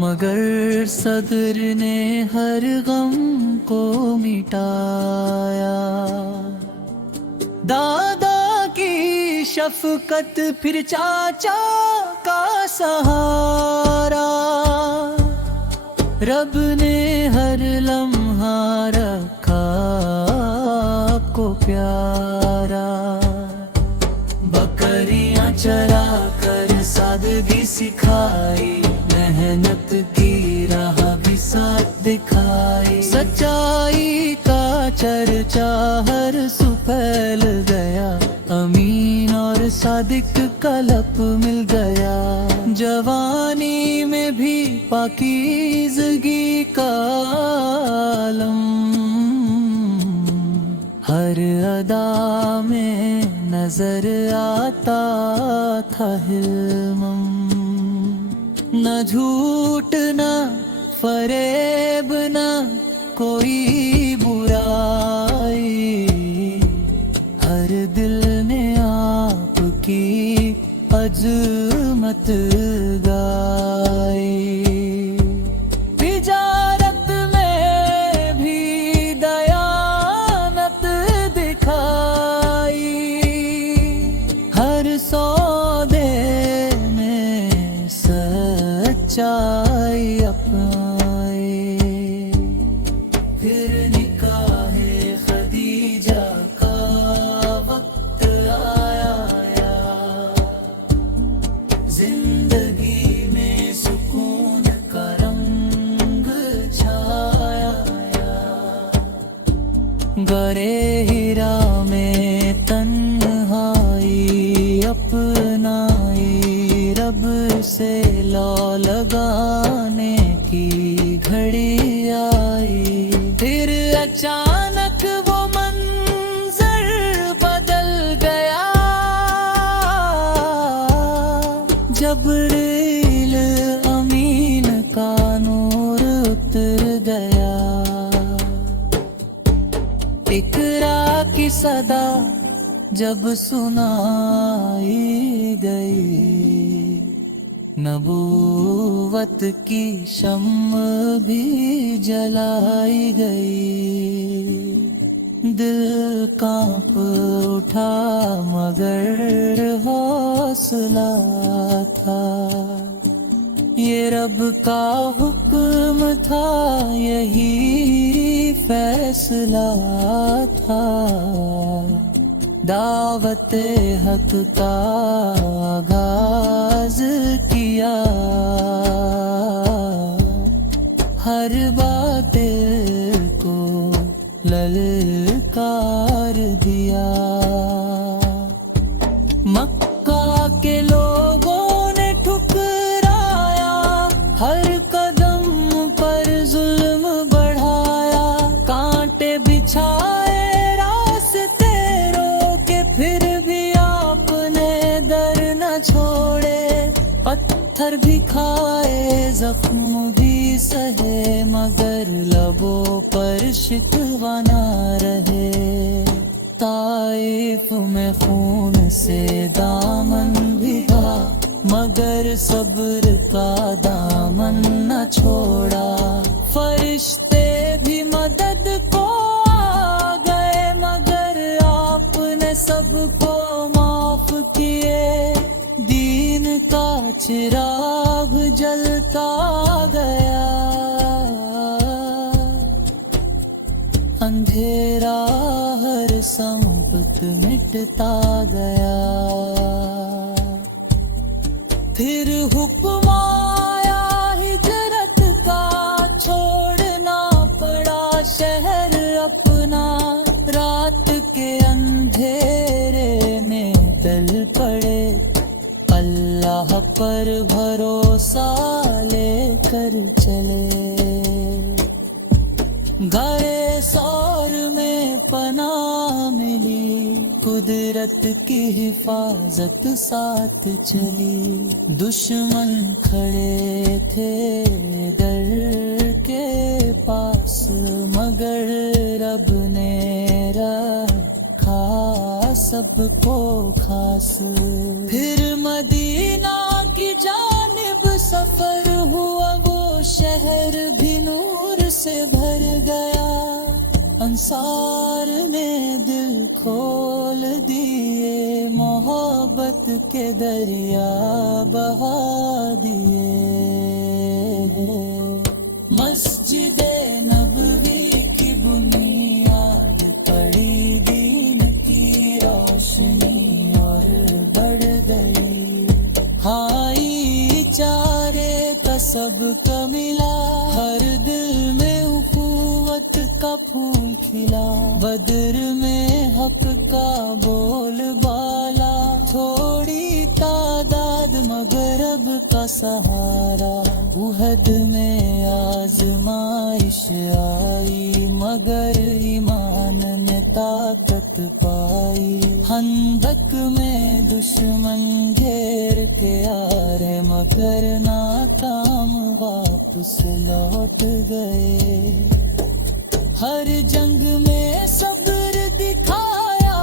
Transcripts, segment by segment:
مگر صدر نے ہر غم کو مٹایا. دادا کی شفقت پھر چاچا کا سہارا. رب نے ہر لمحہ رکھا آپ کو پیارا. بکریاں چرا کر سادگی سکھائی، محنت کی راہ بھی ساتھ دکھائی. سچائی کا چرچا ہر سو پھیل گیا، امین اور صادق کا لپ مل گیا. جوانی میں بھی پاکیزگی کا عالم، ہر ادا میں نظر آتا تھا حلم. نہ جھوٹ نہ فریب نہ کوئی برائی، ہر دل نے آپ کی عظمت گائی. تجارت میں بھی دیانت دکھائی، ہر سودے میں سچائی اپنائی. پھر نکاح خدیجہ کا وقت آیا، زندگی میں سکون کا رنگ چھایا. گرے ہیرا میں تنہائی اپنائی، رب سے لو لگانے کی گھڑی آئی. پھر اچانک وہ منظر بدل گیا، جبریل امین کا نور اتر گیا. اقرا کی صدا جب سنائی گئی، نبوت کی شمع بھی جلائی گئی. دل کانپ اٹھا مگر حوصلہ تھا، یہ رب کا حکم تھا، یہی فیصلہ تھا. دعوت حق کا آغاز کیا، ہر باطل کو للکار دیا. مکہ کے لوگوں نے ٹھکرایا، ہر قدم پر ظلم بڑھایا. کانٹے بچھائے راستے روکے، پھر بھی آپ نے در نہ چھوڑے. پتھر بھی کھائے، زخم بھی سہے، مگر لبوں پر شکوہ نہ رہے. طائف میں خون سے دامن بھیگا، مگر صبر کا دامن نہ چھوڑا. فرشتے بھی مدد کو آ گئے، مگر آپ نے سب کو معاف کیے. دین کا چراغ جلتا گیا، اندھیرا ہر سمت مٹتا گیا. پھر حکم آیا ہجرت کا، چھوڑنا پڑا شہر اپنا. رات کے اندھیرے میں ڈل پڑے، اللہ پر بھروسہ لے کر چلے. گئے سور میں پناہ ملی، قدرت کی حفاظت ساتھ چلی. دشمن کھڑے تھے در کے پاس، مگر رب نے رکھا سب کو خاص. پھر مدینہ کی جانب سفر ہوا وہ شہر بھی نور سے بھر گیا، انصار نے دل کھول دیے، محبت کے دریا بہا دیے۔ مسجد نبوی کی بنیاد پڑی، دین کی روشنی اور بڑھ گئی، بھائی چارے کا سب کا ملا، ہر دل میں اخوت کا پھول کھلا، بدر میں حق کا بول بالا، تھوڑی تعداد مغرب کا سہارا، احد میں آزمائش آئی مگر ایمان نے طاقت پائی، خندق میں دشمن گھیر کے آ رہے مگر ناکام واپس لوٹ گئے، ہر جنگ میں صبر دکھایا،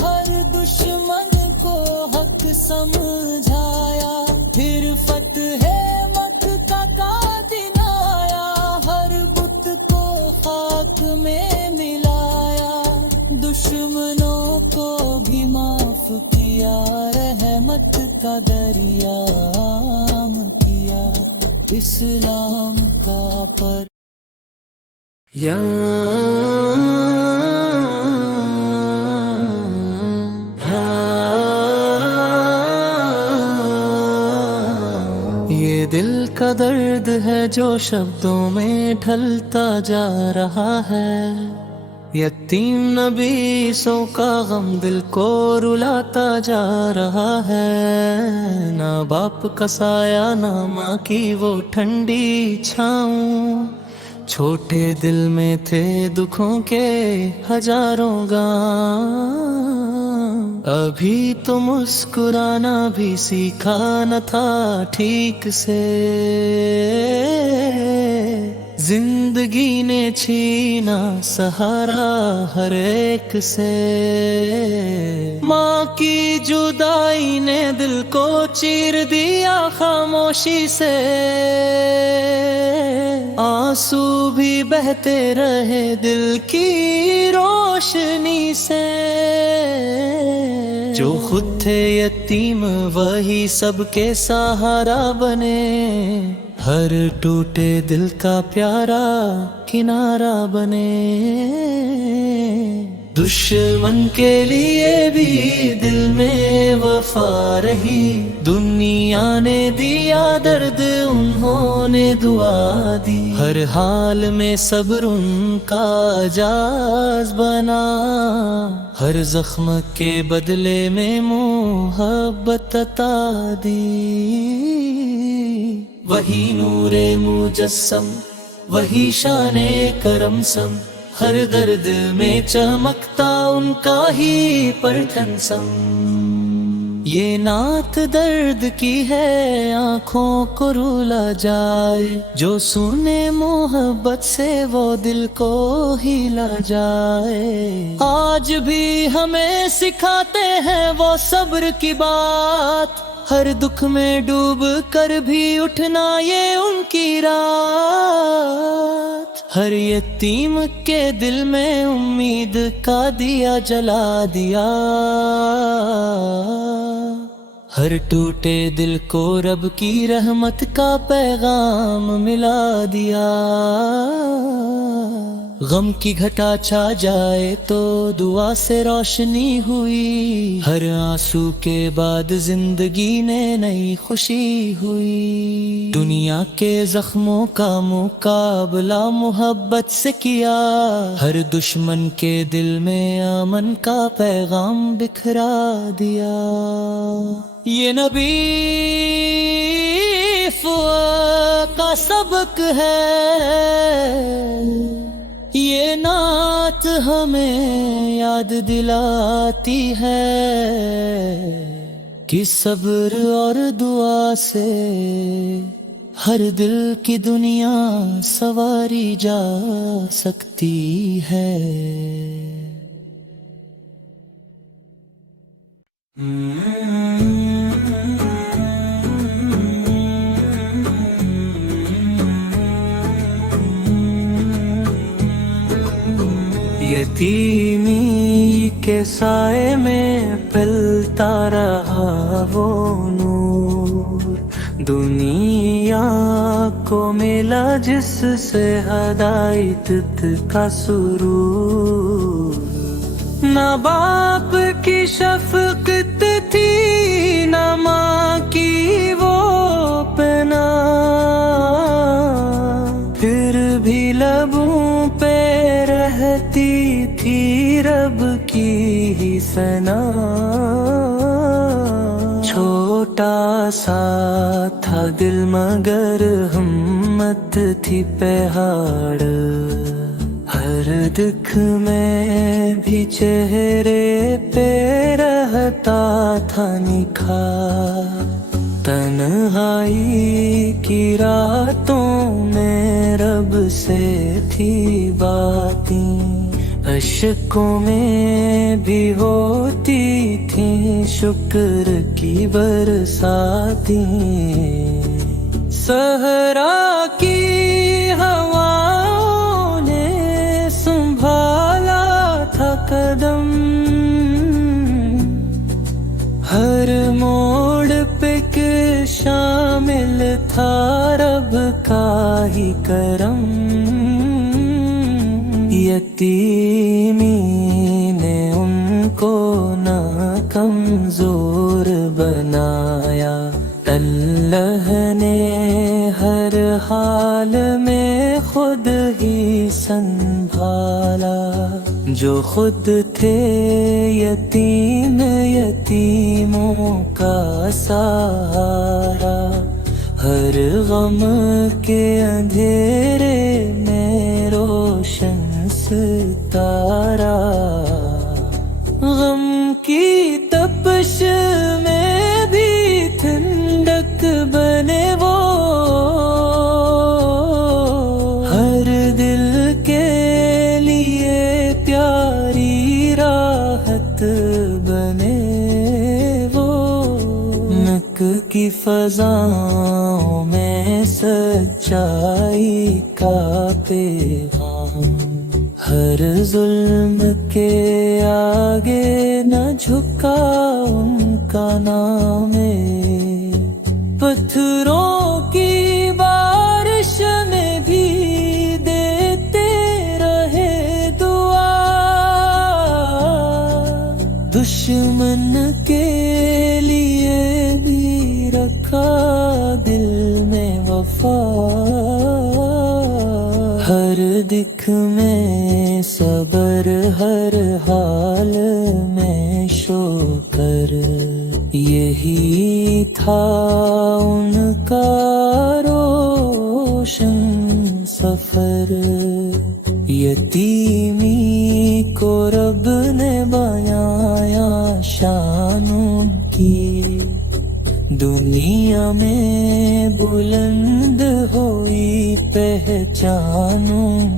ہر دشمن کو حق سمجھایا، پھر فتح مکہ کا دن آیا، ہر بت کو خاک میں ملایا، دشمنوں کو بھی معاف کیا، رحمت کا دریا عام کیا، اسلام کا پر یہ دل کا درد ہے جو شبدوں میں ڈھلتا جا رہا ہے، یتیم نبی سو کا غم دل کو رلاتا جا رہا ہے، نہ باپ کا سایہ نہ ماں کی وہ ٹھنڈی چھاؤں، چھوٹے دل میں تھے دکھوں کے ہزاروں غم، ابھی تو مسکرانا بھی سیکھا نہ تھا ٹھیک سے، زندگی نے چھینا سہارا ہر ایک سے، ماں کی جدائی نے دل کو چیر دیا خاموشی سے، آنسو بھی بہتے رہے دل کی روشنی سے، جو خود تھے یتیم وہی سب کے سہارا بنے، ہر ٹوٹے دل کا پیارا کنارہ بنے، دشمن کے لیے بھی دل میں وفا رہی، دنیا نے دیا درد انہوں نے دعا دی، ہر حال میں صبر ان کا اعجاز بنا، ہر زخم کے بدلے میں محبت عطا دی، وہی نور مجسم وہی شان کرم سم، ہر درد میں چمکتا ان کا ہی پرتن سم، یہ نعت درد کی ہے آنکھوں کو رولا جائے، جو سنے محبت سے وہ دل کو ہلا جائے، آج بھی ہمیں سکھاتے ہیں وہ صبر کی بات، ہر دکھ میں ڈوب کر بھی اٹھنا یہ ان کی رات، ہر یتیم کے دل میں امید کا دیا جلا دیا، ہر ٹوٹے دل کو رب کی رحمت کا پیغام ملا دیا، غم کی گھٹا چھا جائے تو دعا سے روشنی ہوئی، ہر آنسو کے بعد زندگی نے نئی خوشی ہوئی، دنیا کے زخموں کا مقابلہ محبت سے کیا، ہر دشمن کے دل میں امن کا پیغام بکھرا دیا، یہ نبی کا سبق ہے، یہ نعت ہمیں یاد دلاتی ہے کہ صبر اور دعا سے ہر دل کی دنیا سنواری جا سکتی ہے۔ یتیمی کے سائے میں پلتا رہا وہ نور، دنیا کو ملا جس سے ہدایت کا سرور۔ نہ باپ کی شفقت تھی نہ ماں کی وہ پناہ، پھر بھی لبوں پہ رہتی تھی رب کی ہی ثنا۔ چھوٹا سا تھا دل مگر ہمت تھی پہاڑ، ہر دکھ میں بھی چہرے پہ رہتا تھا نکھار۔ تنہائی کی راتوں میں رب سے تھی باتیں، اشکوں میں بھی ہوتی تھیں شکر کی برساتیں۔ صحرا کی ہواؤں نے سنبھالا تھا قدم، ہر موڑ پہ کہ شامل تھا رب کا ہی کرم۔ یتیمی نے ان کو نہ کمزور بنایا، اللہ نے ہر حال میں خود ہی سنبھالا۔ جو خود تھے یتیم یتیموں کا سہارا، ہر غم کے اندھیرے میں روشن ستارہ۔ غم کی تپش میں بھی ٹھنڈک بنے وہ، ہر دل کے لیے پیاری راحت بنے وہ۔ مکہ کی فضاؤں میں سچائی کا پیغام، ہر ظلم کے آگے نہ جھکا ان کا نام۔ پتھروں کی بارش میں بھی دیتے رہے دعا، دشمن کے لیے بھی رکھا دل میں وفا۔ ہر دکھ میں صبر، ہر حال میں شکر، یہی تھا ان کا روشن سفر۔ یتیمی کو رب نے بنایا شان ان کی، دنیا میں بلند ہوئی پہچان ان